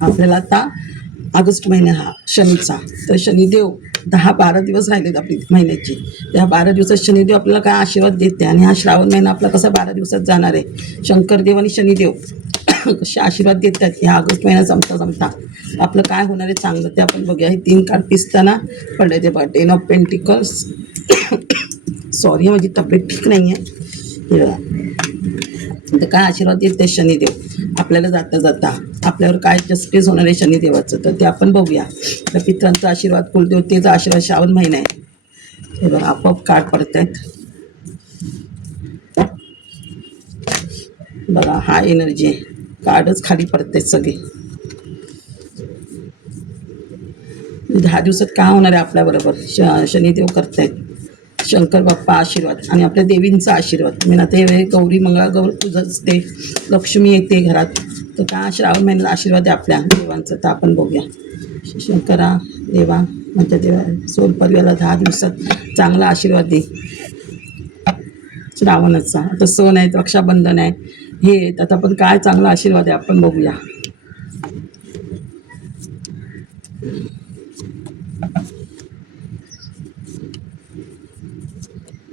आपल्याला आता ऑगस्ट महिना हा शनीचा, तर शनिदेव 10-12 दिवस राहिलेत आपली महिन्याची. त्या 12 दिवसात शनिदेव आपल्याला काय आशीर्वाद देते आणि हा श्रावण महिना आपला कसा 12 दिवसात जाणार आहे. शंकरदेव आणि शनिदेव कसे आशीर्वाद देतात ह्या ऑगस्ट महिना संपता आपलं काय होणार आहे चांगलं ते आपण बघूया. हे 3 कार्ड पिसताना पडले ते बघा. 10 ऑफ पेंटिकल्स. सॉरी माझी तब्येत ठीक नाही आहे. तर काय आशीर्वाद देते शनिदेव आपल्याला जाता जाता, आपल्यावर काय जस्टिस होणार आहे शनिदेवाचं तर ते आपण बघूया. तर पित्रांचा आशीर्वाद, कुलदेवतेचा आशीर्वाद, श्रावण महिना आहे. हे बघा आपोआप कार्ड पडत आहेत बघा. हा एनर्जी आहे, कार्डच खाली पडत आहेत सगळे. 10 दिवसात काय होणार आहे आपल्याबरोबर शनिदेव करतायत. शंकर बाप्पा आशीर्वाद आणि आपल्या देवींचा आशीर्वाद. मी आता हे गौरी मंगळागौर तुझं असते, लक्ष्मी येते घरात, तर काय श्रावण महिन्याला आशीर्वाद आहे आपल्या देवांचा तर आपण बघूया. शंकरा देवा माझ्या देवा सोलपरीला 10 दिवसात चांगला आशीर्वाद दे. श्रावणाचा आता सण आहेत, रक्षाबंधन आहे, हे आता आपण काय चांगला आशीर्वाद आहे आपण बघूया.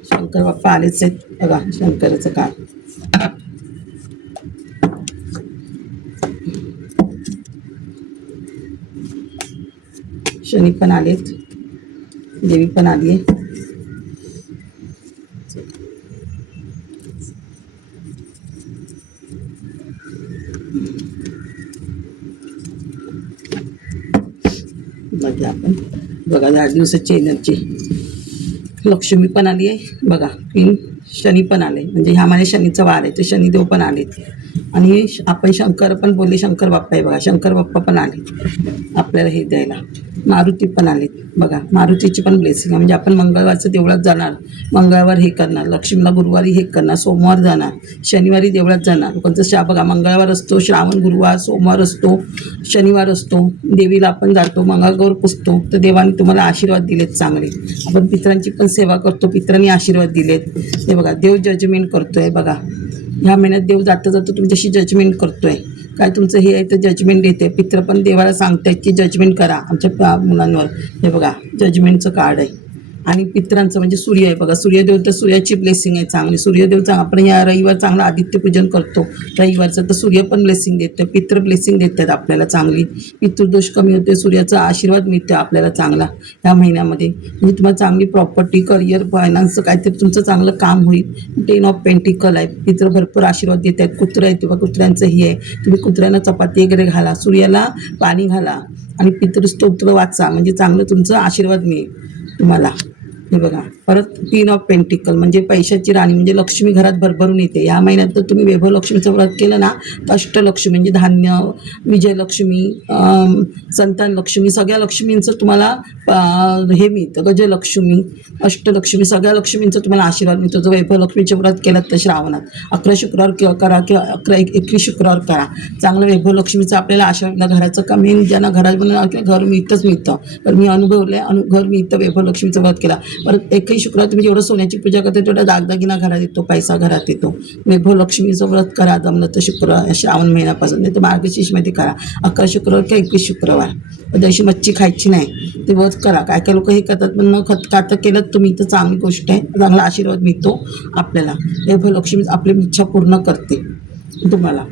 शंकर बाप्पा आलेच आहेत बघा. शंकराचं काळ, शनी पण आलेत, देवी पण आली आहे. बघा आपण बघा 10 दिवसाची एनर्जी. लक्ष्मी पण आली आहे बघा. क्वीन शनी पण आले, म्हणजे ह्या महिन्यात शनीचा वार आहे तर शनिदेव पण आलेत. आणि आपण शंकर पण बोलले, शंकर बाप्पा आहे बघा. शंकर बाप्पा पण आले आपल्याला हे द्यायला. मारुती पण आलेत बघा. मारुतीची पण ब्लेसिंग आहे, म्हणजे आपण मंगळवारचं देवळात जाणार, मंगळवार हे करणार, लक्ष्मीला गुरुवारी हे करणार, सोमवार जाणार, शनिवारी देवळात जाणार. लोकांचं बघा मंगळवार असतो, श्रावण गुरुवार, सोमवार असतो, शनिवार असतो, देवीला आपण जातो, मंगळगौर पुजतो. तर देवाने तुम्हाला आशीर्वाद दिलेत चांगले. आपण पितरांची पण सेवा करतो, पितरांनी आशीर्वाद दिलेत. हे बघा देव जजमेंट करतोय बघा. ह्या महिन्यात देव जाता जाता तुमच्याशी जजमेंट करतोय. काय तुमचं हे आहे तर जजमेंट देते. पित्र पण देवाला सांगतायत की जजमेंट करा आमच्या मुलांवर. हे बघा जजमेंटचं कार्ड आहे. आणि पित्रांचं म्हणजे सूर्य आहे बघा. सूर्यदेव तर सूर्याची ब्लेसिंग आहे चांगली. सूर्यदेव आपण या रविवार चांगलं आदित्य पूजन करतो रविवारचं, तर सूर्य पण ब्लेसिंग देतं, पित्र ब्लेसिंग देतात आपल्याला चांगली. पितृदोष कमी होते, सूर्याचा आशीर्वाद मिळतो आपल्याला चांगला ह्या महिन्यामध्ये. म्हणजे तुम्हाला चांगली प्रॉपर्टी, करिअर, फायनान्स काहीतरी तुमचं चांगलं काम होईल. 10 ऑफ पेंटिकल आहे. पित्र भरपूर आशीर्वाद देत आहेत. कुत्रं आहे तेव्हा कुत्र्यांचं हे आहे, तुम्ही कुत्र्यांना चपाती वगैरे घाला, सूर्याला पाणी घाला आणि पितृस्तोत्र वाचा, म्हणजे चांगलं तुमचं आशीर्वाद मिळेल तुम्हाला. हे बघा परत 3 ऑफ पेंटिकल म्हणजे पैशाची राणी, म्हणजे लक्ष्मी घरात भरभरून येते. या महिन्यात तर तुम्ही वैभव लक्ष्मीचं व्रत केलं ना तर अष्टलक्ष्मी म्हणजे धान्य, विजयलक्ष्मी, संतान लक्ष्मी, सगळ्या लक्ष्मींचं तुम्हाला हे मिळतं. गजलक्ष्मी, अष्टलक्ष्मी, सगळ्या लक्ष्मींचं तुम्हाला आशीर्वाद मिळतो. जो वैभव लक्ष्मीचं व्रत केलं तर श्रावणात 11 शुक्रवार करा किंवा 21 शुक्रवार करा. चांगलं वैभव लक्ष्मीचं आपल्याला आशीर्वाद. घराचं कमी ज्यांना घरात बनवलं घर मिळतंच मिळतं, पण मी अनुभवलं घर मिळतं वैभव लक्ष्मीचं व्रत केला. परत एकही शुक्रवार तुम्ही जेवढं सोन्याची पूजा करता तेवढा दागदागिना घरात येतो, पैसा घरात येतो. वैभव लक्ष्मीचं व्रत करा जमलं तर शुक्रवार श्रावण महिन्यापासून, नाही तर मार्गशीर्षमध्ये करा 11 शुक्रवार किंवा 21 शुक्रवार. त्यादिवशी मच्छी खायची नाही, ते व्रत करा. काय काय लोक हे करतात, पण न खाता केलं तुम्ही तर चांगली गोष्ट आहे, चांगला आशीर्वाद मिळतो आपल्याला. वैभव लक्ष्मी आपली इच्छा पूर्ण करते तुम्हाला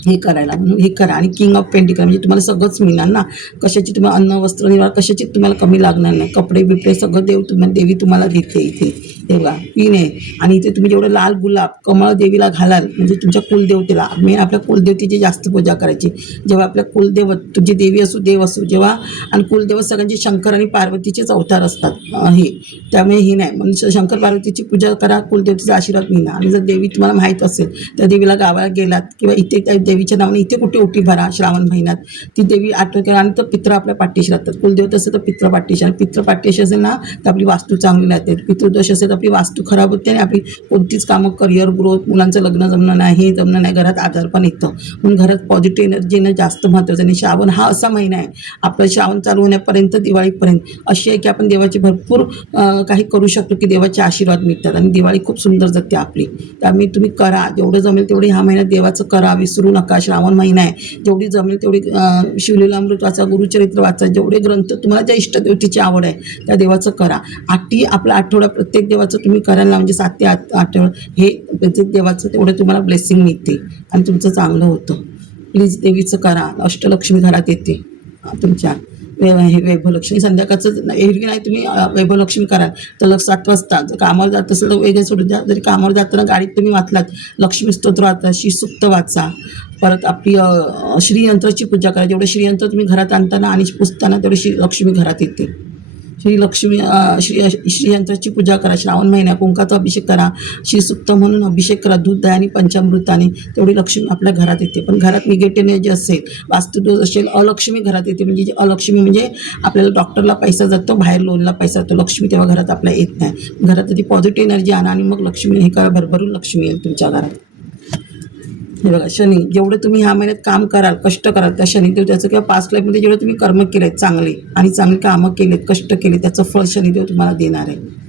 हे करायला, म्हणून हे करा. आणि किंग ऑफ पेंटिकल म्हणजे तुम्हाला सगळंच मिळणार ना. कशाची तुम्हाला अन्न, वस्त्र, निवारा कशाची तुम्हाला कमी लागणार नाही. कपडे बिपडे सगळं देवी तुम्हाला देते इथे. हे बघा पिन आहे. आणि इथे तुम्ही जेवढं लाल गुलाब, कमळ देवीला घालाल म्हणजे तुमच्या कुलदेवतेला, मेन आपल्या कुलदेवतेची जास्त पूजा करायची. जेव्हा आपल्या कुलदेवत तुमची देवी असो देव असो जेव्हा, आणि कुलदेवत सगळ्यांचे शंकर आणि पार्वतीचेच अवतार असतात हे, त्यामुळे हे नाही म्हणजे शंकर पार्वतीची पूजा करा, कुलदेवतेचा आशीर्वाद मिळणार. आणि जर देवी तुम्हाला माहीत असेल त्या देवीला गावाला गेलात किंवा इथे त्या देवीच्या नावाने इथे कुठे ओटी भरा श्रावण महिन्यात, ती देवी आठवण करा. आणि तर पित्र आपल्या पाठीशी राहतात. कुलदेवत असेल तर पित्र पाठीशी, आणि पित्र पाठीशी असेल ना तर आपली वास्तू चांगली राहते. पितृदोष असेल तर आपली वास्तू खराब होते आणि आपली कोणतीच कामं, करिअर ग्रोथ, मुलांचं लग्न जमणं नाही, जमणं नाही, घरात आजार पण येतं. म्हणून घरात पॉझिटिव्ह एनर्जी येणं जास्त महत्त्वाचं. आणि श्रावण हा असा महिना आहे आपलं, श्रावण चालू होण्यापर्यंत दिवाळीपर्यंत अशी आहे की आपण देवाची भरपूर काही करू शकतो की देवाचे आशीर्वाद मिळतात. आणि दिवाळी खूप सुंदर जाते आपली. त्यामुळे तुम्ही करा जेवढं जमेल तेवढे ह्या महिन्यात देवाचं करा, विसरू नका. श्रावण महिना आहे, जेवढी जमेल तेवढी शिवलीलामृत वाचा, गुरुचरित्र वाचा, जेवढे ग्रंथ तुम्हाला ज्या इष्टदेवतेची आवड आहे त्या देवाचं करा. आपला आठवडा प्रत्येक देवाचं तुम्ही करायला, म्हणजे 7 ते 8 आठवडा हे प्रत्येक देवाचं तेवढं तुम्हाला ब्लेसिंग मिळते आणि तुमचं चांगलं होतं. प्लीज देवीचं करा. अष्टलक्ष्मी घरात येते तुमच्या. हे वैभवलक्ष्मी संध्याकाळचं एरवी नाही, तुम्ही वैभवलक्ष्मी कराल तर 7 वाजता. जर कामावर जात असेल तर वेगळं सोडून द्या. जरी कामावर जाताना गाडीत तुम्ही वाचलात, लक्ष्मी स्तोत्र वाचा, श्रीसूक्त वाचा, परत आपली श्रीयंत्राची पूजा करा. जेवढे श्रीयंत्र तुम्ही घरात आणताना आणि पुसताना तेवढे श्रीलक्ष्मी घरात येते. श्रीयंत्राची पूजा करा. श्रावण महिन्यात कुंकाचा अभिषेक करा, श्रीसूक्त म्हणून अभिषेक करा, दूध आणि पंचामृताने, तेवढी लक्ष्मी आपल्या घरात येते. पण घरात निगेटिव्ह जे असेल, वास्तुदोष असेल, अलक्ष्मी घरात येते. म्हणजे अलक्ष्मी म्हणजे आपल्याला डॉक्टरला पैसा जातो, बाहेर लोनला पैसा जातो, लक्ष्मी तेव्हा घरात आपल्या येत नाही. घरात ती पॉझिटिव्ह एनर्जी आणा आणि मग लक्ष्मी हे करा, भरभरून लक्ष्मी येईल तुमच्या घरात. हे बघा, शनी जेवढं तुम्ही ह्या महिन्यात काम कराल, कष्ट कराल, त्या शनिदेव त्याचं किंवा पास्ट लाईफमध्ये जेवढं तुम्ही कर्म केलेत चांगले आणि चांगली कामं केलेत, कष्ट केले, त्याचं फळ शनिदेव तुम्हाला देणार आहे.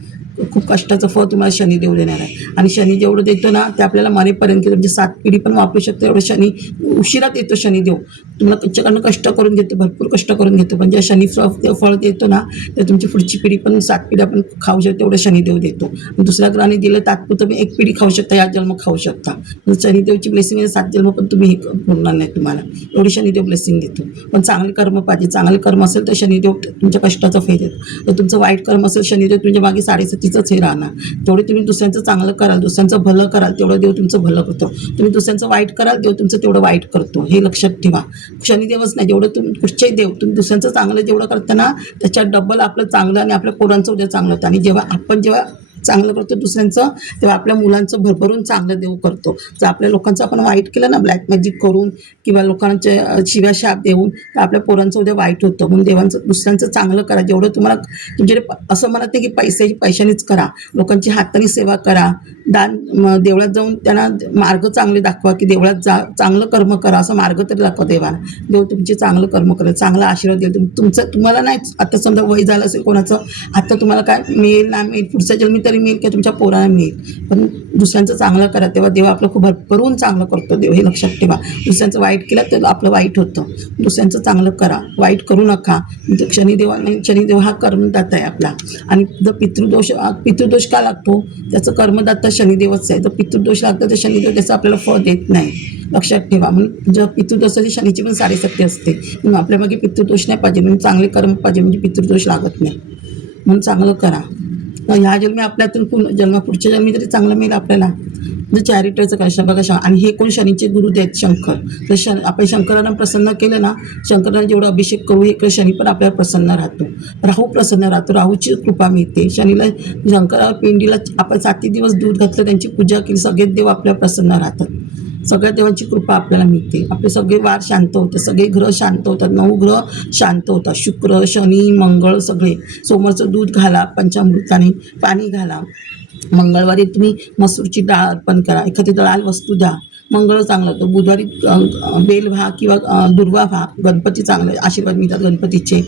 खूप कष्टाचं फळ तुम्हाला शनिदेव देणार आहे. आणि शनी जेवढं देतो ना ते आपल्याला मरेपर्यंत, म्हणजे 7 पिढी पण वापरू शकतो एवढं शनी उशिरात येतो. शनिदेव तुम्हाला तुमच्याकडनं कष्ट करून घेतो, भरपूर कष्ट करून घेतो, पण ज्या शनी फळ देतो ना ते तुमची पुढची पिढी पण 7 पिढ्या पण खाऊ शकतो, एवढं शनिदेव देतो. दुसऱ्या ग्रहाने दिलं तात्पुरतं तुम्ही 1 पिढी खाऊ शकता, 8 जन्म खाऊ शकता. शनिदेवची ब्लेसिंग 7 जन्म पण तुम्ही हे होणार नाही तुम्हाला, एवढी शनिदेव ब्लेसिंग देतो. पण चांगले कर्म पाहिजे. चांगले कर्म असेल तर शनिदेव तुमच्या कष्टाचा फेद येतो. तर तुमचं वाईट कर्म असेल, शनिदेव तुमच्या मागे 7.5 हे राहणार. तेवढे तुम्ही दुसऱ्यांचं चांगलं कराल, दुसऱ्यांचं भलं कराल, तेवढं देव तुमचं भलं करतो. तुम्ही दुसऱ्यांचं वाईट कराल, देव तुमचं तेवढं वाईट करतो. हे लक्षात ठेवा. शनिदेवच नाही, जेवढं तुम्ही कुठचेही देव, तुम्ही दुसऱ्यांचं चांगलं जेवढं करता ना त्याच्यात डबल आपलं चांगलं आणि आपल्या पोरांचं उद्या चांगलं होतं. आणि जेव्हा चांगलं करतो दुसऱ्यांचं, तेव्हा आपल्या मुलांचं भरभरून चांगलं देव करतो. जर आपल्या लोकांचं आपण वाईट केलं ना, ब्लॅक मॅजिक करून किंवा लोकांच्या शिव्या शाप देऊन, तर आपल्या पोरांचं उद्या वाईट होतं. म्हणून दुसऱ्यांचं चांगलं करा. जेवढं तुम्हाला तुमच्याकडे असं म्हणत नाही की पैशानेच करा, लोकांची हाताने सेवा करा, दान, देवळात जाऊन त्यांना मार्ग चांगले दाखवा, की देवळात चांगलं कर्म करा, असं मार्ग तरी दाखवा देवाला. देव तुमचे चांगलं कर्म करेल, चांगला आशीर्वाद देईल. तुम्हाला नाही, आता समजा वय झालं असेल कोणाचं, आता तुम्हाला काय मिळेल ना मिळेल, पुढच्या जन्मी तरी मिळेल किंवा तुमच्या पोराला मिळेल, पण दुसऱ्यांचं चांगलं करा, तेव्हा देव आपलं खूप भरभरून चांगलं करतो. देव हे लक्षात ठेवा. दुसऱ्यांचं वाईट केलं तर आपलं वाईट होतं. दुसऱ्यांचं चांगलं करा, वाईट करू नका. शनिदेव हा कर्मदाता आहे आपला. आणि जर पितृदोष का लागतो, त्याचं कर्मदाता शनिदेवच आहे. जर पितृदोष लागतं तर शनिदेव त्याचं आपल्याला फळ देत नाही, लक्षात ठेवा. म्हणून जर पितृदोषाची शनीची पण 7.5 असते. म्हणून आपल्या मागे पितृदोष नाही पाहिजे, म्हणून चांगले कर्म पाहिजे, म्हणजे पितृदोष लागत नाही. म्हणून चांगलं करा. ह्या जन्मी आपल्यातून पुढच्या जन्मी तरी चांगलं मिळेल आपल्याला. जर चॅरिटीचं काय बघा. आणि हे कोण शनीचे गुरुदेव आहेत, शंकर. तर आपण शंकरांना प्रसन्न केलं ना, शंकरांना जेवढं अभिषेक करू हे शनी पण आपल्याला प्रसन्न राहतो. राहू प्रसन्न राहतो, राहूची कृपा मिळते. शनीला शंकरा पिंडीला आपण 7 दिवस दूध घातलं, त्यांची पूजा केली, सगळे देव आपल्याला प्रसन्न राहतात. सगळ्या देवांची कृपा आपल्याला मिळते. आपले सगळे वार शांत होतात, सगळे ग्रह शांत होतात, 9 ग्रह शांत होतात. शुक्र, शनी, मंगळ सगळे. सोमवारचं दूध घाला, पंचामृताने पाणी घाला. मंगळवारी तुम्ही मसूरची डाळ अर्पण करा, एखादी लाल वस्तू द्या, मंगळ चांगलं होतं. बुधवारी बेल व्हा किंवा दुर्वा व्हा, गणपती चांगले आशीर्वाद मिळतात गणपतीचे.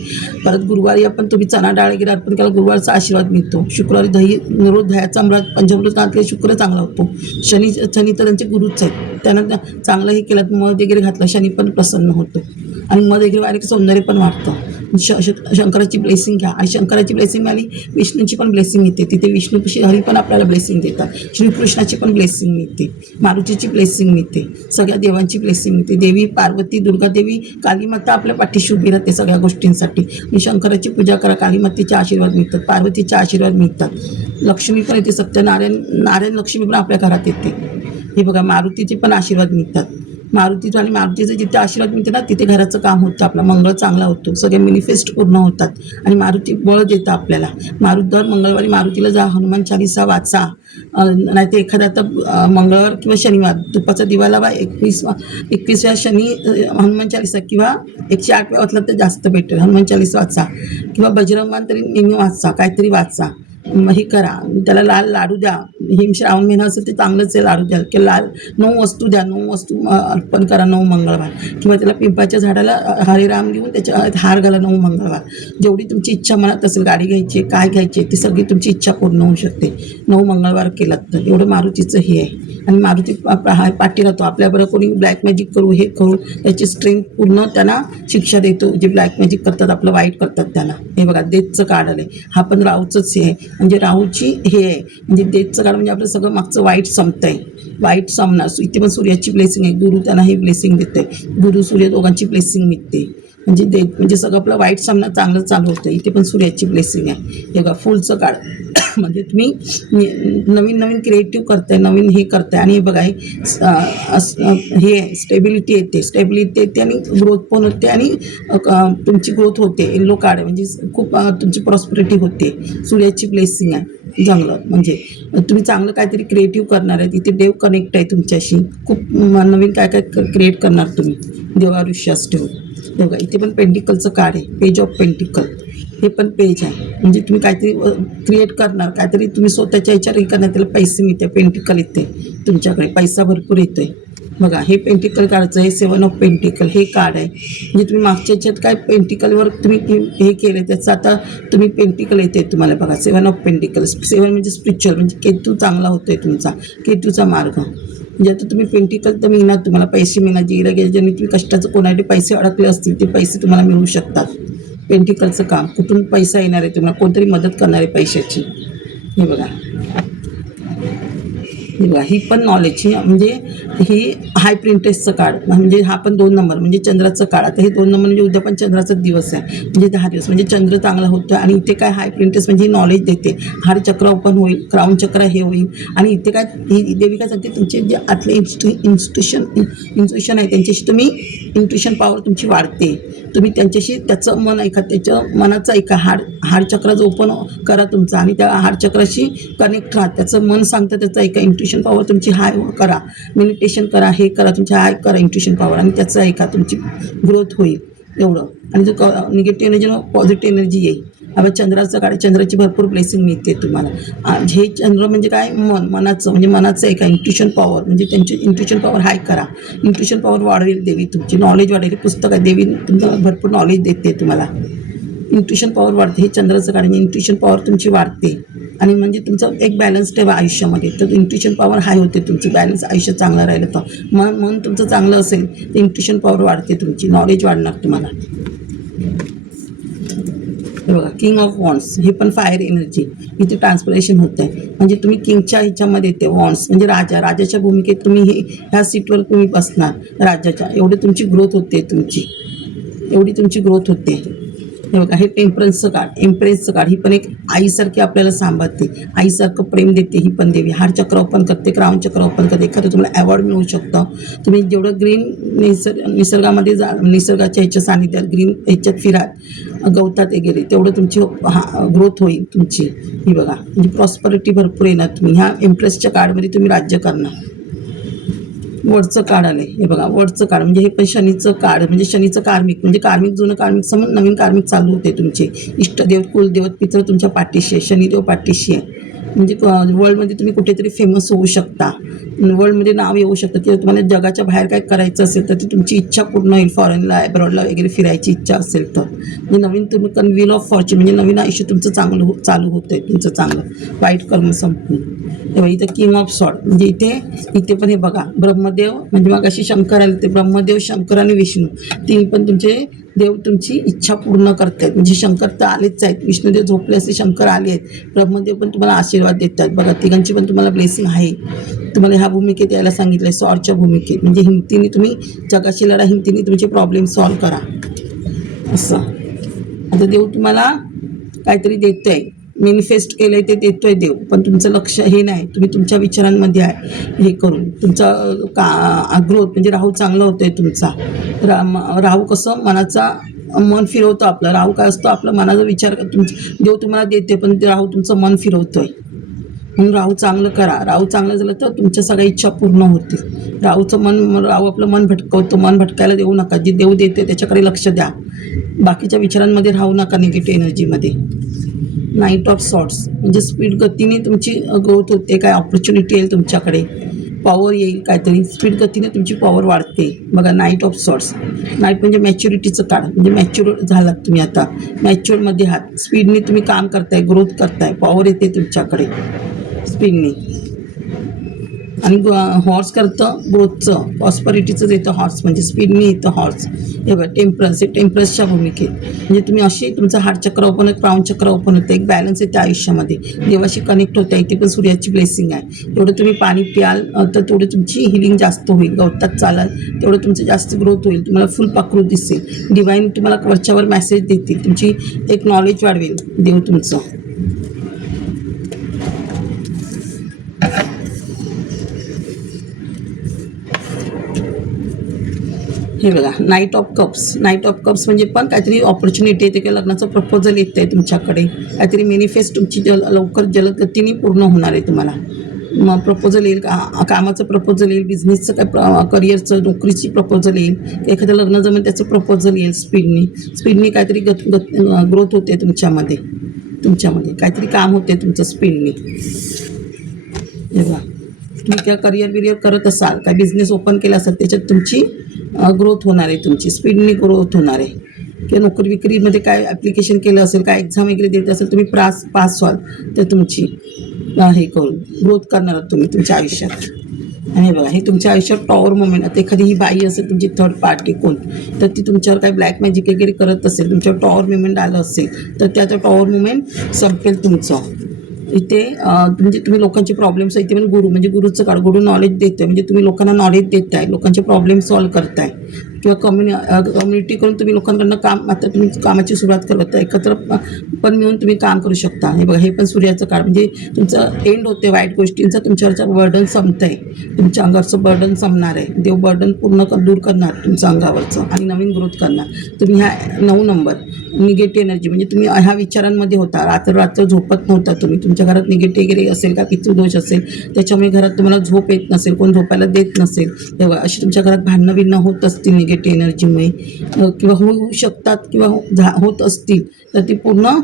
परत गुरुवारी आपण तुम्ही चणा डाळ वगैरे अर्पण केला, गुरुवारचा आशीर्वाद मिळतो. शुक्रवारी दह्याचा अमृत पंचामृत घातले, शुक्र चांगला होतो. शनी तर त्यांचे गुरुच आहेत, त्यांना चांगलं हे केलं, मध वगैरे घातलं, शनी पण प्रसन्न होतो. आणि मध वगैरे वाढले की सौंदर्य पण वाढतं. शंकराची ब्लेसिंग घ्या. आणि शंकराची ब्लेसिंग मिळाली, विष्णूची पण ब्लेसिंग येते. तिथे विष्णू हरी पण आपल्याला ब्लेसिंग देतात. श्रीकृष्णाची पण ब्लेसिंग मिळते, मारुतीची ब्लेसिंग मिळते, सगळ्या देवांची ब्लेसिंग मिळते. देवी पार्वती, दुर्गादेवी, कालीमाता आपल्या पाठीशी उभी राहते सगळ्या गोष्टींसाठी. आणि शंकराची पूजा करा, कालीमातेचे आशीर्वाद मिळतात, पार्वतीचे आशीर्वाद मिळतात. लक्ष्मी पण येते, नारायण लक्ष्मी पण आपल्या घरात येते. हे बघा, मारुतीचे पण आशीर्वाद मिळतात. मारुतीचं जिथे आशीर्वाद मिळते ना, तिथे घराचं काम होतं, आपला मंगळ चांगला होतो, सगळे मॅनिफेस्ट पूर्ण होतात. आणि मारुती बळ देतं आपल्याला. दर मंगळवारी मारुतीला जा, हनुमान चालीसा वाचा. नाहीतर एखादा आता मंगळवार किंवा शनिवार तुपाचा दिवा लावा, 21व्या शनी हनुमान चालीसा किंवा 108 वेळा वाचला तर जास्त भेटेल. हनुमान चालीसा वाचा किंवा बजरंगबाण तरी नेहमी वाचा, काहीतरी वाचा. हे करा, त्याला लाल लाडू द्या. हिम श्रावण महिना असेल ते चांगलंच आहे, लाडू द्या किंवा लाल 9 वस्तू द्या, 9 वस्तू अर्पण करा 9 मंगळवार, किंवा त्याला पिंपळाच्या झाडाला हरे राम लिहून त्याच्या हार घाला 9 मंगळवार. जेवढी तुमची इच्छा मनात असेल, गाडी घ्यायची काय घ्यायची ती सगळी तुमची इच्छा पूर्ण होऊ शकते 9 मंगळवार केलात तर. एवढं मारुतीचं हे आहे. आणि मारुती पाठी राहतो आपल्याबरोबर. कोणी ब्लॅक मॅजिक करू हे करू त्याची स्ट्रेंथ पूर्ण त्यांना शिक्षा देतो. जे ब्लॅक मॅजिक करतात आपलं वाईट करतात त्यांना. हे बघा डेथचं कार्ड आलं आहे. हा पण राहूचंच हे आहे, म्हणजे राहूची हे आहे. म्हणजे डेथचं कार्ड म्हणजे आपलं सगळं मागचं वाईट संपतं आहे, वाईट संपणार. इथे पण सूर्याची ब्लेसिंग आहे, गुरु त्यांना ही ब्लेसिंग देते. गुरु सूर्य दोघांची ब्लेसिंग मिळते. म्हणजे म्हणजे सगळं आपलं वाईट सामना चांगलं चालू होतं. इथे पण सूर्याची ब्लेसिंग आहे. हे बघा फुलचं कार्ड म्हणजे तुम्ही नवीन नवीन क्रिएटिव्ह करताय, नवीन हे करताय. आणि हे बघा हे स्टेबिलिटी येते आणि ग्रोथ पण होते आणि तुमची ग्रोथ होते. येलो कार्ड आहे म्हणजे खूप तुमची प्रॉस्पेरिटी होते. सूर्याची ब्लेसिंग आहे चांगलं. म्हणजे तुम्ही चांगलं काहीतरी क्रिएटिव्ह करणार आहे. इथे देव कनेक्ट आहे तुमच्याशी. खूप नवीन काय काय क्रिएट करणार तुम्ही देवावर विश्वास ठेवून. बघा इथे पण पेंटिकलचं कार्ड आहे, पेज ऑफ पेंटिकल. हे पण पेज आहे म्हणजे तुम्ही काहीतरी क्रिएट करणार, काहीतरी तुम्ही स्वतःच्या ह्याच्यावर हे करणार, त्याला पैसे मिळते. पेंटिकल येते तुमच्याकडे, पैसा भरपूर येतोय. बघा हे पेंटिकल कार्डचं हे 7 ऑफ पेंटिकल हे कार्ड आहे. म्हणजे तुम्ही मागच्या ह्याच्यात काय पेंटिकलवर तुम्ही हे केलं त्याचं आता तुम्ही पेंटिकल येते तुम्हाला. बघा 7 ऑफ पेंटिकल. 7 म्हणजे स्पिरिच्युअल, म्हणजे केतू चांगला होतोय तुमचा, केतूचा मार्ग. म्हणजे आता तुम्ही पेंटिकल तर मिळणार, तुम्हाला पैसे मिळणार. ज्यांनी तुम्ही कष्टाचं कोणाकडे पैसे अडकले असतील ते पैसे तुम्हाला मिळू शकतात. पेंटिकलचं काम, कुठून पैसा येणार आहे तुम्हाला, कोणतरी मदत करणार आहे पैशाची. हे बघा ही पण नॉलेजची म्हणजे ही हाय प्रिंटेसचं कार्ड. म्हणजे हा पण 2 नंबर म्हणजे चंद्राचं कार्ड. आता हे 2 नंबर म्हणजे उद्या पण चंद्राचा दिवस आहे, म्हणजे 10 दिवस म्हणजे चंद्र चांगला होतं. आणि इथे काय हाय प्रिंटेस म्हणजे नॉलेज देते. हार चक्र ओपन होईल, क्राऊन चक्र हे होईल. आणि इथे काय ही देवी काय सांगते, तुमचे जे आतले इंट्युशन आहे त्यांच्याशी तुम्ही इंट्युशन पॉवर तुमची वाढते. तुम्ही त्यांच्याशी त्याचं मन ऐका, त्याचं मनाचं ऐका. हार्ट चक्र जो ओपन करा तुमचा आणि त्या हार्ट चक्राशी कनेक्ट राहा. त्याचं मन सांगतं त्याचं ऐका. इंट्युशन पॉवर तुमची हाय करा, मेडिटेशन करा, हे करा, तुमच्या हाय करा इंट्युशन पॉवर आणि त्याचं ऐका, तुमची ग्रोथ होईल एवढं. आणि जो निगेटिव्ह एनर्जी पॉझिटिव्ह एनर्जी येईल. आता चंद्राचं काढ, चंद्राची भरपूर ब्लेसिंग मिळते तुम्हाला. हे चंद्र म्हणजे काय, मनाचं म्हणजे मनाचं आहे का इंट्युशन पॉवर. म्हणजे त्यांची इंट्युशन पॉवर हाय करा, इंट्युशन पॉवर वाढवेल देवी तुमची, नॉलेज वाढेल. पुस्तक आहे देवी तुम्हाला भरपूर नॉलेज देते तुम्हाला. इंट्युशन पॉवर वाढते. हे चंद्राचं काढ म्हणजे इंट्युशन पॉवर तुमची वाढते. आणि म्हणजे तुमचं एक बॅलन्स ठेवा आयुष्यामध्ये, तर इंट्युशन पॉवर हाय होते तुमची. बॅलन्स आयुष्य चांगलं राहिलं तर मन तुमचं चांगलं असेल तर इंट्युशन पॉवर वाढते तुमची, नॉलेज वाढणार तुम्हाला. हे बघा किंग ऑफ वॉन्ड्स. हे पण फायर एनर्जी. इथे ट्रान्सफॉर्मेशन होतं आहे म्हणजे तुम्ही किंगच्या ह्याच्यामध्ये येते. वॉन्ड्स म्हणजे राजाच्या भूमिकेत तुम्ही ह्या सीटवर तुम्ही बसणार राजाच्या. एवढी तुमची ग्रोथ होते, एवढी तुमची ग्रोथ होते. हे बघा हे टेम्परन्सचं कार्ड, एम्प्रेसचं कार्ड. ही पण एक आईसारखी आपल्याला सांभाळते, आईसारखं प्रेम देते ही पण देवी. हार्ट चक्र ओपन करते, क्राऊन चक्र ओपन करते. एखादं तुम्हाला अवॉर्ड मिळू शकतं. तुम्ही जेवढं ग्रीन निसर्गामध्ये निसर्गाच्या ह्याच्या सानिध्यात ग्रीन ह्याच्यात फिराल, गवतात वगैरे, तेवढं तुमची ग्रोथ होईल तुमची. ही बघा म्हणजे प्रॉस्परिटी भरपूर येणार. तुम्ही ह्या एम्प्रेसच्या कार्डमध्ये तुम्ही राज्य करणार. वडचं कार्ड आले. हे बघा वडचं कार्ड म्हणजे हे पण शनीचं कार्ड. म्हणजे शनीचं कार्मिक म्हणजे कार्मिक, जुनं कार्मिक समज नवीन कार्मिक चालू होते तुमचे. इष्टदेव कुलदेवत पित्र तुमच्या पाठीशी आहे, शनिदेव पाठीशी आहे. म्हणजे वर्ल्डमध्ये तुम्ही कुठेतरी फेमस होऊ शकता, वर्ल्डमध्ये नाव येऊ शकतं. किंवा तुम्हाला जगाच्या बाहेर काय करायचं असेल तर ती तुमची इच्छा पूर्ण होईल. फॉरेनला अब्रॉडला वगैरे फिरायची इच्छा असेल तर. म्हणजे नवीन तुम्ही व्हील ऑफ फॉर्च्यून म्हणजे नवीन आयुष्य तुमचं चांगलं चालू होतं आहे तुमचं चांगलं, वाईट कर्म संपून. तेव्हा इथं किंग ऑफ सॉर्ड म्हणजे इथे पण हे बघा ब्रह्मदेव म्हणजे मग अशी शंकर आले ते ब्रह्मदेव, शंकर आणि विष्णू तिन्ही पण तुमचे देव तुमची इच्छा पूर्ण करत आहेत. म्हणजे शंकर तर आलेच आहेत, विष्णुदेव झोपले असे शंकर आले आहेत, ब्रह्मदेव पण तुम्हाला आशीर्वाद देतात. बघा तिघांची पण तुम्हाला ब्लेसिंग आहे. तुम्हाला ह्या भूमिकेत यायला सांगितलं आहे, सॉर्डच्या भूमिकेत. म्हणजे हिमतीने तुम्ही जगाशी लढा, हिमतीने तुमचे प्रॉब्लेम सॉल्व्ह करा असं. आता देव तुम्हाला काहीतरी देत आहे, मॅनिफेस्ट केलं आहे ते देतो आहे देव. पण तुमचं लक्ष हे नाही, तुम्ही तुमच्या विचारांमध्ये आहे हे करून. तुमचा ग्रोथ म्हणजे राहू चांगलं होतं आहे तुमचा. राहू कसं मनाचा मन फिरवतो आपलं. राहू काय असतो, आपलं मनाचा विचार देव तुम्हाला देते पण राहू तुमचं मन फिरवतो आहे. म्हणून राहू चांगलं करा. राहू चांगलं झालं तर तुमच्या सगळ्या इच्छा पूर्ण होतील. राहू आपलं मन भटकवतो, मन भटकायला देऊ नका. जे देव देते त्याच्याकडे लक्ष द्या. बाकीच्या विचारांमध्ये राहू नका, निगेटिव्ह एनर्जीमध्ये. नाईट ऑफ सॉर्ट्स म्हणजे स्पीड गतीने तुमची ग्रोथ होते, काय ऑपॉर्च्युनिटी येईल तुमच्याकडे, पॉवर येईल, काहीतरी स्पीड गतीने तुमची पॉवर वाढते. बघा नाईट ऑफ सॉर्ट्स, नाईट म्हणजे मॅच्युरिटीचं काळ, म्हणजे मॅच्युर झालात तुम्ही, आता मॅच्युअरमध्ये आहात, स्पीडने तुम्ही काम करताय, ग्रोथ करताय, पॉवर येते तुमच्याकडे स्पीडने. आणि हॉर्स करतं ग्रोथचं, प्रॉस्परिटीचंच येतं हॉर्स, म्हणजे स्पीडने येतं हॉर्स. हे बघा टेम्परन्स, हे टेम्परन्सच्या भूमिकेत म्हणजे तुम्ही असे तुमचं हार्ट चक्र ओपन होतं, क्राऊन चक्र ओपन होतं, एक बॅलन्स येते आयुष्यामध्ये, देवाशी कनेक्ट होतं. इथे पण सूर्याची ब्लेसिंग आहे. तेवढं तुम्ही पाणी प्याल तर तेवढं तुमची हिलिंग जास्त होईल, गवतात चालाल तेवढं तुमचं जास्त ग्रोथ होईल, तुम्हाला फुल पाखरू दिसेल, डिवाईन तुम्हाला वरच्यावर मेसेज देतील, तुमची एक नॉलेज वाढवेल देव तुमचं. हे बघा night of cups, night of cups म्हणजे पण काहीतरी ऑपॉर्च्युनिटी येते, किंवा लग्नाचं प्रपोजल येतं आहे तुमच्याकडे, काहीतरी मॅनिफेस्ट तुमची लवकर जलदगतीने पूर्ण होणार आहे. तुम्हाला मग प्रपोजल येईल, कामाचं प्रपोजल येईल, बिझनेसचं काय करिअरचं नोकरीची प्रपोजल येईल, एखादं लग्न जमेल त्याचं प्रपोजल येईल. स्पीडनी काहीतरी ग्रोथ होते तुमच्यामध्ये काहीतरी काम होते तुमचं स्पीडनी. हे बघा तुम्ही काय करिअर करत असाल, काय बिझनेस ओपन केला असाल, त्याच्यात तुमची ग्रोथ होणार आहे, तुमची स्पीडनी ग्रोथ होणार आहे. किंवा नोकरी विक्रीमध्ये काय ॲप्लिकेशन केलं असेल, काय एक्झाम वगैरे देत असेल, तुम्ही पास व्हाल तर तुमची हे करून ग्रोथ करणार आहात तुम्ही तुमच्या आयुष्यात. आणि हे बघा हे तुमच्या आयुष्यात टॉवर मुवमेंट. आता एखादी ही बाई असेल तुमची थर्ड पार्टी कोण, तर ती तुमच्यावर काही ब्लॅक मॅजिक वगैरे करत असेल, तुमच्यावर टॉवर मुवमेंट आलं असेल, तर त्या टॉवर मुवमेंट संपेल तुमचं. इथे म्हणजे तुम्ही लोकांचे प्रॉब्लेम्स, इथे पण गुरु म्हणजे गुरुचं काळ, गुरु नॉलेज देतं, म्हणजे तुम्ही लोकांना नॉलेज देताय, लोकांचे प्रॉब्लेम सॉल्व्ह करताय, किंवा कम्युनिटी करून तुम्ही लोकांकडनं काम, आता तुम्ही कामाची सुरुवात करत आहे, एकत्र पण मिळून तुम्ही काम करू शकता. हे बघा हे पण सूर्याचं काळ, म्हणजे तुमचं एंड होते वाईट गोष्टींचं, तुमच्यावरचं बर्डन संपतं आहे, तुमच्या अंगावरचं बर्डन संपणार आहे, देव बर्डन पूर्ण दूर करणार तुमचं अंगावरचं, आणि नवीन ग्रोथ करणार. तुम्ही ह्या 9 नंबर निगेटिव्ह एनर्जी, म्हणजे तुम्ही ह्या विचारांमध्ये होता, रात्र झोपत नव्हता तुम्ही, तुमच्या घरात निगेटिव्ह वगैरे असेल, का पितृदोष असेल, त्याच्यामुळे घरात तुम्हाला झोप येत नसेल, कोण झोपायला देत नसेल, तेव्हा अशी तुमच्या घरात भांडणं बिणणं होत असतील निगेटिव्ह एनर्जीमुळे, किंवा होऊ शकतात, किंवा होत असतील, तर ती पूर्ण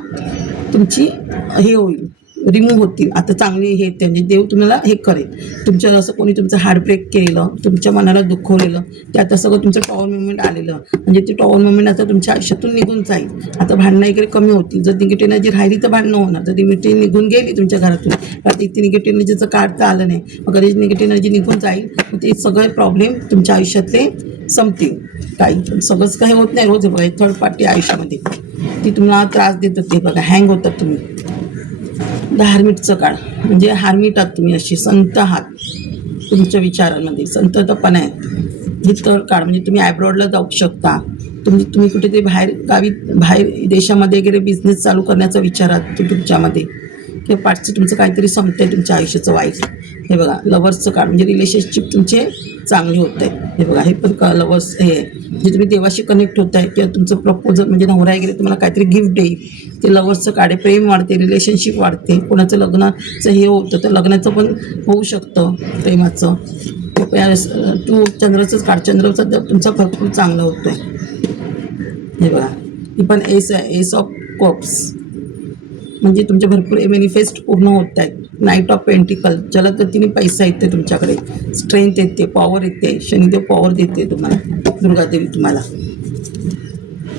तुमची हे होईल, रिमूव्ह होतील. आता चांगली हे येते, म्हणजे देव तुम्हाला हे करेल. तुमच्या असं कोणी तुमचं हार्ट ब्रेक केलेलं, तुमच्या मनाला दुखवलेलं, ते आता सगळं तुमचं टॉवर मुवमेंट आलेलं, म्हणजे ते टॉवर मुवमेंट आता तुमच्या आयुष्यातून निघून जाईल. आता भांडणं वगैरे कमी होतील. जर निगेटिव्ह एनर्जी राहिली तर भांडणं होणार, जर निगेटिव्ह निघून गेली तुमच्या घरातून, तर ती निगेटिव्ह एनर्जीचं काढता आलं नाही, मग कधी निगेटिव्ह एनर्जी निघून जाईल, मग ते सगळे प्रॉब्लेम तुमच्या आयुष्यातले संपतील. काही सगळंच काही होत नाही रोज. बघा थर्ड पार्टी आयुष्यामध्ये ती तुम्हाला त्रास देतात, ते बघा हँग होतात तुम्ही. धार्मिकचं काळ म्हणजे हार्मिट आहात तुम्ही, अशी संत आहात, तुमच्या विचारांमध्ये संतपणा आहे. हे तर काळ म्हणजे तुम्ही ॲब्रॉडला जाऊ शकता, तुम्ही कुठेतरी बाहेर देशामध्ये वगैरे बिझनेस चालू करण्याचा विचार आहात तुमच्यामध्ये, किंवा पाठचं तुमचं काहीतरी संपतंय तुमच्या आयुष्याचं वाईट. हे बघा लवर्सचं काळ म्हणजे रिलेशनशिप तुमचे चांगले होत आहे. हे बघा हे पण लवर्स हे म्हणजे तुम्ही देवाशी कनेक्ट होत आहे, किंवा तुमचं प्रपोजल म्हणजे नवरा वगैरे तुम्हाला काहीतरी गिफ्ट देईल, ते लवर्सचं काढे, प्रेम वाढते, रिलेशनशिप वाढते. कोणाचं लग्नाचं हे होतं तर लग्नाचं पण होऊ शकतं प्रेमाचं. चंद्राचंच काढ, चंद्राचा तुमचा भरपूर चांगला होतो आहे. हे बघा ही पण एस आहे, एस ऑफ कप्स, म्हणजे तुमचे भरपूर मॅनिफेस्ट पूर्ण होत आहेत. नाईट ऑफ पेंटिकल, जलदगतीने पैसा येते तुमच्याकडे, स्ट्रेंथ येते, पॉवर येते, शनिदेव पॉवर देते तुम्हाला, दुर्गादेवी तुम्हाला.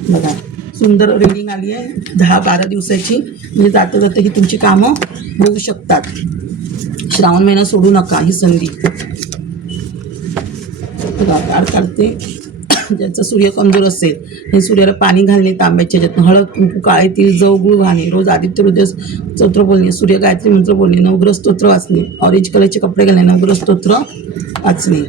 बघा सुंदर रिडिंग आली आहे 10-12 दिवसाची, म्हणजे जाता जाता ही तुमची कामं होऊ शकतात. श्रावण महिना सोडू नका ही संधी. काढ काढते. ज्याचा सूर्य कमजोर असेल हे सूर्याला पाणी घालणे, तांब्याच्या ह्याच्यातून हळद कुंकू काळे तिळ जव गुळ घालणे, रोज आदित्य हृदय स्तोत्र बोलणे, सूर्य गायत्री मंत्र बोलणे, नवग्रह स्तोत्र वाचणे, ऑरेंज कलरचे कपडे घालणे, नवग्रह स्तोत्र वाचणे,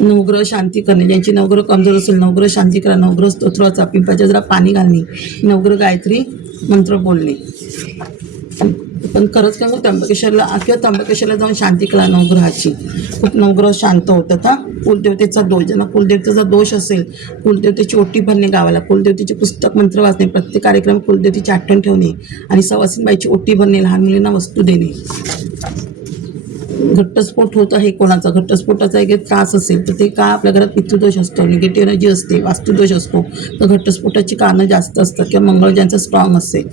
नवग्रह शांती करणे. ज्यांची नवग्रह कमजोर असेल नवग्रह शांती करा, नवग्रह स्तोत्र वाचा, पिंपळाच्या जरा पाणी घालणे, नवग्रह गायत्री मंत्र बोलणे. पण खरंच काय मग त्र्यंबकेश्वरला जाऊन शांती करा नवग्रहाची, खूप नवग्रह शांत होतात. कुलदेवतेचा दोष, ज्यांना कुलदेवतेचा दोष असेल, कुलदेवतेची ओटी भरणे गावाला, कुलदेवतेचे पुस्तक मंत्र वाचणे, प्रत्येक कार्यक्रम कुलदेवतेची आठवण ठेवणे, आणि सवासीनबाईची ओटी भरणे, लहान मुलींना वस्तू देणे. घटस्फोट होत आहे कोणाचा, घटस्फोटाचा एक त्रास असेल तर ते का आपल्या घरात पितृदोष असतो, निगेटिव्ह एनर्जी असते, वास्तुदोष असतो, तर घटस्फोटाची कारणं जास्त असतात किंवा मंगळ ज्यांचं स्ट्रॉंग असेल.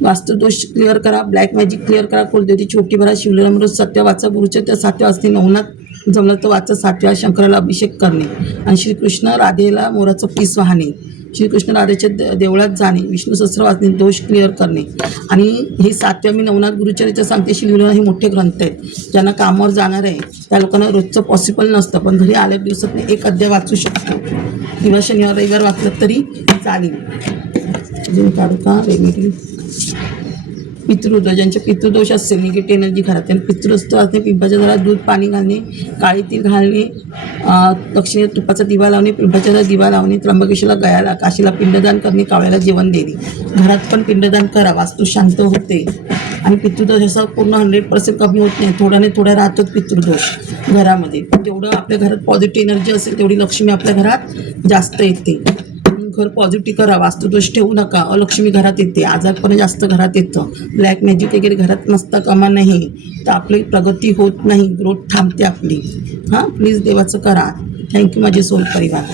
वास्तुदोष क्लिअर करा, ब्लॅक मॅजिक क्लिअर करा, कुलदेवची छोटी भरा, शिवलिलामृत 7 वाचा, गुरुच्या त्या 7 वाजते नवनाथ जमलं तर वाचा 7 शंकराला अभिषेक करणे आणि श्रीकृष्ण राधेला मोराचं पीस वाहणे, श्रीकृष्ण राधेच्या देवळात जाणे, विष्णू सहस्त्र वाचणे, दोष क्लिअर करणे. आणि हे 7 मी नवनाथ गुरुचरित्र सांगते. शिवलिला हे मोठे ग्रंथ आहेत. ज्यांना कामावर जाणार आहे त्या लोकांना रोजचं पॉसिबल नसतं, पण घरी आल्या दिवसात एक अध्याय वाचू शकतो किंवा शनिवार रविवार वाचलं तरी चालेल. अजून काढू का रेमेडी? पितृदोष, ज्यांचे पितृदोष असेल, निगेटिव्ह एनर्जी घरात आणि पितृस्थ असणे, पिंपाच्या झाडात दूध पाणी घालणे, काळी तीळ घालणे, दक्षिणेत तुपाचा दिवा लावणे, पिंपाच्या झाडात दिवा लावणे, त्र्यंबकेश्वरला गयाला काशीला पिंडदान करणे, कावळ्याला जेवण देणे. घरात पण पिंडदान करा, वास्तू शांत होते आणि पितृदोष असा पूर्ण 100% कमी होत नाही, थोड्याने थोड्या राहतोच पितृदोष घरामध्ये. पण जेवढं आपल्या घरात पॉझिटिव्ह एनर्जी असेल तेवढी लक्ष्मी आपल्या घरात जास्त येते. घर पॉझिटिव्ह करा, वास्तुदोष ठेवू नका, अलक्ष्मी घरात येते, आजारपण जास्त घरात येतं, ब्लॅक मॅजिक वगैरे घरात नसता कामा नाही, तर आपली प्रगती होत नाही, ग्रोथ थांबते आपली. हां, प्लीज देवाचं करा. थँक्यू माझे सोल परिवार.